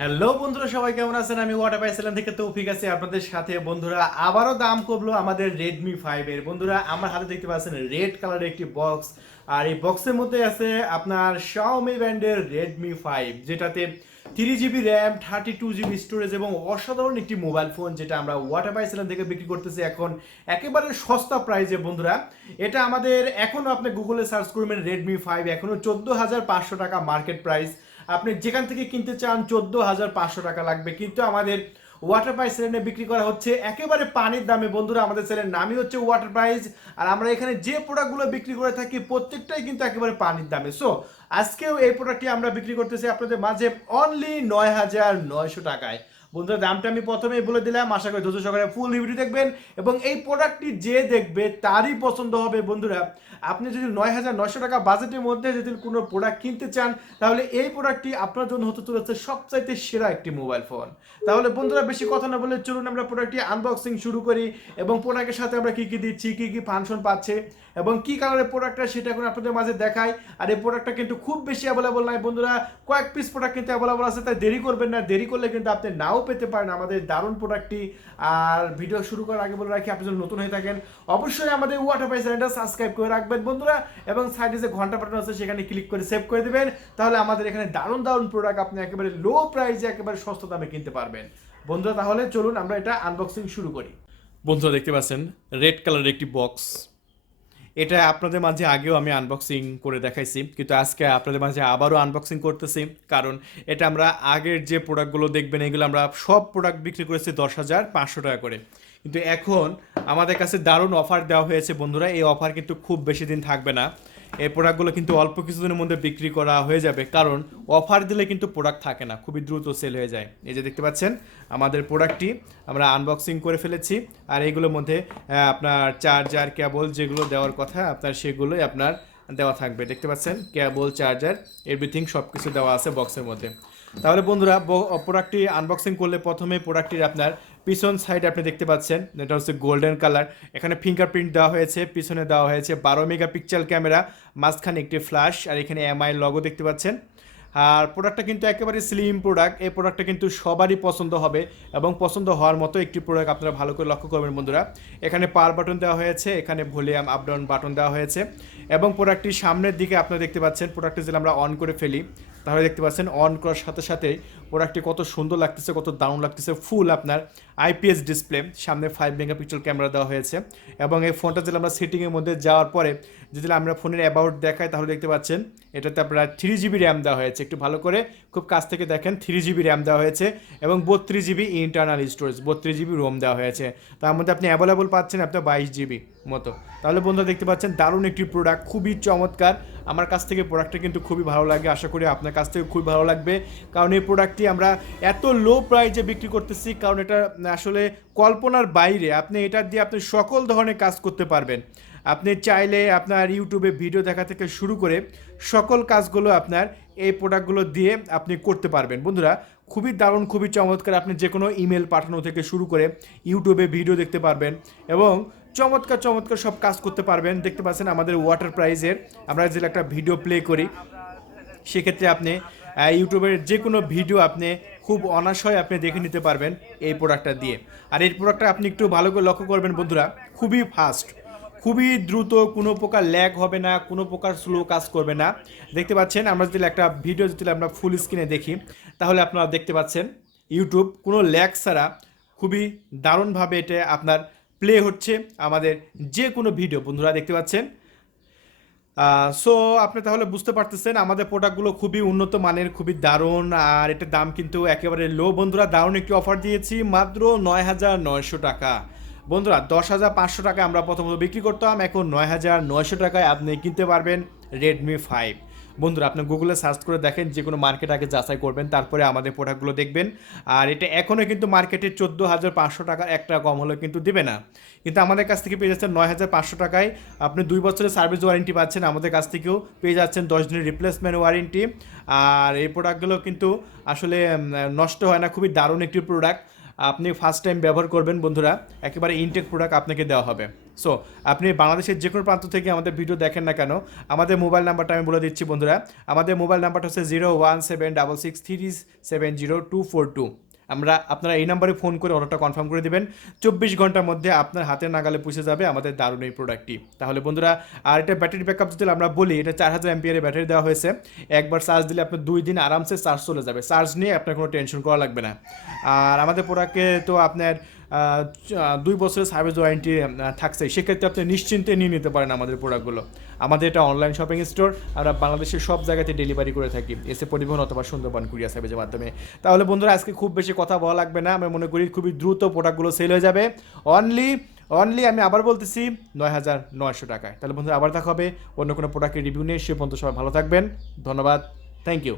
Hello বন্ধুরা, সবাই কেমন আছেন? আমি ওয়াটার পাইছিলাম থেকে তৌফিক আছি আপনাদের সাথে। বন্ধুরা আবারও দাম কমলো আমাদের রেডমি 5 এর। বন্ধুরা আমার হাতে দেখতে পাচ্ছেন রেড কালারের একটি বক্স, আর এই বক্সের মধ্যে আছে আপনার Xiaomi ব্র্যান্ডের রেডমি 5, যেটাতে 3 জিবি র্যাম, 32 জিবি স্টোরেজ এবং অসাধারণ একটি মোবাইল ফোন, যেটা আমরা ওয়াটার পাইছিলাম থেকে বিক্রি করতেছি এখন একেবারে সস্তা প্রাইসে। বন্ধুরা এটা আমাদের এখনো আপনি গুগলে সার্চ করবেন রেডমি 5, এখনো 14,500 টাকা মার্কেট প্রাইস। আপনি যেখান থেকে কিনতে চান 14,500 টাকা লাগবে, কিন্তু আমাদের ওয়াটার প্রাইস সেলেনে বিক্রি করা হচ্ছে একেবারে পানির দামে। বন্ধুরা আমাদের সেলের নামই হচ্ছে ওয়াটার প্রাইস, আর আমরা এখানে যে প্রোডাক্টগুলো বিক্রি করে থাকি প্রত্যেকটাই কিন্তু একেবারে পানির দামে। সো আজকেও এই প্রোডাক্টটি আমরা বিক্রি করতেছি আপনাদের মাঝে অনলি 9,900 টাকায়। বন্ধুরা দামটা আমি প্রথমেই বলে দিলাম, আশা করি ধৈর্য সহকারে ফুল ভিডিও দেখবেন এবং এই প্রোডাক্টটি যে দেখবে তারই পছন্দ হবে। বন্ধুরা আপনি যদি 9,900 টাকা বাজেটের মধ্যে যদি কোনো প্রোডাক্ট কিনতে চান, তাহলে এই প্রোডাক্টটি আপনার জন্য হতে চলেছে সবচাইতে সেরা একটি মোবাইল ফোন। তাহলে বন্ধুরা বেশি কথা না বলে চলুন আমরা প্রোডাক্টটি আনবক্সিং শুরু করি এবং প্রোডাক্টের সাথে আমরা কি কি দিচ্ছি, কি কি ফাংশন পাচ্ছে এবং কি কালারের প্রোডাক্টটা সেটা এখন আপনাদের মাঝে দেখাই। আর এই প্রোডাক্টটা কিন্তু খুব বেশি অ্যাভেলেবল নাই বন্ধুরা, কয়েক পিস প্রোডাক্ট কিন্তু অ্যাভেলেবল আছে, তাই দেরি করবেন না। দেরি করলে কিন্তু আপনি নাও পেতে পারেন আমাদের দারুণ প্রোডাক্টটি। আর ভিডিও শুরু করার আগে বলে রাখি, আপনি যদি নতুন হয়ে থাকেন অবশ্যই আমাদের ওয়াটার পাই চ্যানেলটা সাবস্ক্রাইব করে রাখবেন বন্ধুরা, এবং সাইডে যে ঘন্টা বাটন আছে সেখানে ক্লিক করে সেভ করে দিবেন। তাহলে আমাদের এখানে দারুণ দারুণ প্রোডাক্ট আপনি একেবারে লো প্রাইসে একেবারে সস্তা দামে কিনতে পারবেন। বন্ধুরা তাহলে চলুন আমরা এটা আনবক্সিং শুরু করি। বন্ধুরা দেখতে পাচ্ছেন রেড কালারের একটি বক্স। এটা আপনাদের মাঝে আগেও আমি আনবক্সিং করে দেখাইছি, কিন্তু আজকে আপনাদের মাঝে আবারও আনবক্সিং করতেছি, কারণ এটা আমরা আগের যে প্রোডাক্টগুলো দেখবেন এগুলো আমরা সব প্রোডাক্ট বিক্রি করেছি 10,500 টাকা করে, কিন্তু এখন আমাদের কাছে দারুণ অফার দেওয়া হয়েছে। বন্ধুরা এই অফার কিন্তু খুব বেশি দিন থাকবে না, এই প্রোডাক্টগুলো কিন্তু অল্প কিছুদিনের মধ্যে বিক্রি করা হয়ে যাবে, কারণ অফার দিলে কিন্তু প্রোডাক্ট থাকে না, খুবই দ্রুত সেল হয়ে যায়। এই যে দেখতে পাচ্ছেন আমাদের প্রোডাক্টটি আমরা আনবক্সিং করে ফেলেছি, আর এইগুলোর মধ্যে আপনার চার্জার কেবল যেগুলো দেওয়ার কথা আপনার সেগুলোই আপনার দেওয়া থাকবে। দেখতে পাচ্ছেন কেবল, চার্জার, এভরিথিং সব কিছু দেওয়া আছে বক্সের মধ্যে। তাহলে বন্ধুরা প্রোডাক্টটি আনবক্সিং করলে প্রথমে প্রোডাক্টটির আপনার পিছন সাইড আপনি দেখতে পাচ্ছেন, এটা হচ্ছে গোল্ডেন কালার। এখানে ফিঙ্গারপ্রিন্ট দেওয়া হয়েছে, পিছনে দেওয়া হয়েছে 12 মেগাপিক্সেল ক্যামেরা, মাঝখানে একটি ফ্ল্যাশ, আর এখানে এমআই লগো দেখতে পাচ্ছেন। আর প্রোডাক্টটা কিন্তু একেবারে স্লিম প্রোডাক্ট, এই প্রোডাক্টটা কিন্তু সবারই পছন্দ হবে এবং পছন্দ হওয়ার মতো একটি প্রোডাক্ট। আপনারা ভালো করে লক্ষ্য করবেন বন্ধুরা, এখানে পাওয়ার বাটন দেওয়া হয়েছে, এখানে ভলিউম আপ ডাউন বাটন দেওয়া হয়েছে, এবং প্রোডাক্টটির সামনের দিকে আপনারা দেখতে পাচ্ছেন প্রোডাক্টটি যদি আমরা অন করে ফেলি তাহলে দেখতে পাচ্ছেন অন করার সাথে সাথেই প্রোডাক্টটি কত সুন্দর লাগতেছে, কত দারুণ লাগতেছে। ফুল আপনার আইপিএস ডিসপ্লে, সামনে 5 মেগাপিক্সেল ক্যামেরা দেওয়া হয়েছে, এবং এই ফোনটা যদি আমরা সেটিংয়ের মধ্যে যাওয়ার পরে যদি আমরা ফোনের অ্যাবাউট দেখাই তাহলে দেখতে পাচ্ছেন এটাতে আপনার 3 জিবি র্যাম দেওয়া হয়েছে। একটু ভালো করে খুব কাছ থেকে দেখেন, 3 জিবি র্যাম দেওয়া হয়েছে এবং 32 GB internal storage, 32 GB ROM দেওয়া হয়েছে। তার মধ্যে আপনি অ্যাভেলেবল পাচ্ছেন আপনার 22 জিবি মতো। তাহলে বন্ধুরা দেখতে পাচ্ছেন দারুণ একটি প্রোডাক্ট, খুবই চমৎকার। আমার কাছ থেকে প্রোডাক্টটা কিন্তু খুবই ভালো লাগে, আশা করি আপনার কাছ থেকে খুবই ভালো লাগবে, কারণ এই প্রোডাক্টটি আমরা এত লো প্রাইসে বিক্রি করতেছি, কারণ এটা আসলে কল্পনার বাইরে। আপনি এটা দিয়ে আপনি সকল ধরনের কাজ করতে পারবেন। আপনি চাইলে আপনার ইউটিউবে ভিডিও দেখা থেকে শুরু করে সকল কাজগুলো আপনার এই প্রোডাক্টগুলো দিয়ে আপনি করতে পারবেন। বন্ধুরা খুবই দারুণ, খুবই চমৎকার। আপনি যে কোনো ইমেল পাঠানো থেকে শুরু করে ইউটিউবে ভিডিও দেখতে পারবেন এবং চমৎকার চমৎকার সব কাজ করতে পারবেন। দেখতে পাচ্ছেন আমাদের ওয়াটার প্রাইজের আমরা যদি একটা ভিডিও প্লে করি, সেক্ষেত্রে আপনি ইউটিউবের যে কোনো ভিডিও আপনি খুব অনায়াসে আপনি দেখে নিতে পারবেন এই প্রোডাক্টটা দিয়ে। আর এই প্রোডাক্টটা আপনি একটু ভালো করে লক্ষ্য করবেন বন্ধুরা, খুবই ফাস্ট, খুবই দ্রুত, কোনো প্রকার ল্যাগ হবে না, কোনো প্রকার স্লো কাজ করবে না। দেখতে পাচ্ছেন আমরা যদি একটা ভিডিও যদি আমরা ফুল স্ক্রিনে দেখি তাহলে আপনারা দেখতে পাচ্ছেন ইউটিউব কোনো ল্যাগ ছাড়া খুবই দারুণভাবে এটা আপনার প্লে হচ্ছে আমাদের যে কোনো ভিডিও। বন্ধুরা দেখতে পাচ্ছেন, সো আপনি তাহলে বুঝতে পারতেছেন আমাদের প্রোডাক্টগুলো খুবই উন্নত মানের, খুবই দারুণ, আর এটার দাম কিন্তু একেবারে লো। বন্ধুরা দারুণ একটি অফার দিয়েছি, মাত্র 9,900 টাকা। বন্ধুরা 10,500 টাকায় আমরা প্রথমত বিক্রি করতাম, এখন 9,900 টাকায় আপনি কিনতে পারবেন রেডমি 5। বন্ধুরা আপনি গুগলে সার্চ করে দেখেন, যে কোনো মার্কেট আগে যাচাই করবেন, তারপরে আমাদের প্রোডাক্টগুলো দেখবেন। আর এটা এখনও কিন্তু মার্কেটে 14,500 টাকার একটা কম হলে কিন্তু দিবে না, কিন্তু আমাদের কাছ থেকে পেয়ে যাচ্ছেন 9,500 টাকায়। আপনি 2 বছরের সার্ভিস ওয়ারেন্টি পাচ্ছেন, আমাদের কাছ থেকেও পেয়ে যাচ্ছেন 10 দিনের রিপ্লেসমেন্ট ওয়ারেন্টি। আর এই প্রোডাক্টগুলো কিন্তু আসলে নষ্ট হয় না, খুবই দারুণ একটি প্রোডাক্ট। আপনি ফার্স্ট টাইম ব্যবহার করবেন বন্ধুরা, একেবারে ইনটেক প্রোডাক্ট আপনাকে দেওয়া হবে। সো আপনি বাংলাদেশের যে কোনো প্রান্ত থেকে আমাদের ভিডিও দেখেন না কেন, আমাদের মোবাইল নাম্বারটা আমি বলে দিচ্ছি বন্ধুরা। আমাদের মোবাইল নাম্বারটা হচ্ছে 01766370242। আপনারা এই নাম্বারে ফোন করে অর্ডারটা কনফার্ম করে দেবেন। 24 ঘন্টার মধ্যে আপনার হাতের নাগালে পৌঁছে যাবে আমাদের দারুণ এই প্রোডাক্টটি। তাহলে বন্ধুরা, আর এটা ব্যাটারি ব্যাকআপ যদি আমরা বলি, এটা 4000 অ্যাম্পিয়ারের ব্যাটারি দেওয়া হয়েছে। একবার চার্জ দিলে আপনার 2 দিন আরামসে চার্জ চলে যাবে। চার্জ নিয়ে আপনার কোনো টেনশন করা লাগবে না। আর আমাদের প্রোডাক্টে তো আপনার 2 বছরের সার্ভিস ওয়ারেন্টি থাকছে। সেক্ষেত্রে আপনি নিশ্চিন্তে নিয়ে নিতে পারেন আমাদের প্রোডাক্টগুলো। আমাদের এটা অনলাইন শপিং স্টোর, আমরা বাংলাদেশের সব জায়গাতে ডেলিভারি করে থাকি, এসে পরিবহন অথবা সুন্দরবন কুরিয়ার সার্ভিসের মাধ্যমে। তাহলে বন্ধুরা, আজকে খুব বেশি কথা বলা লাগবে না, আমি মনে করি খুবই দ্রুত প্রোডাক্টগুলো সেল হয়ে যাবে। অনলি আমি আবার বলতেছি 9900 টাকায়। তাহলে বন্ধুরা, আবার দেখা হবে অন্য কোনো প্রোডাক্টের রিভিউ নিয়ে। সে পর্যন্ত সবাই ভালো থাকবেন। ধন্যবাদ, থ্যাংক ইউ।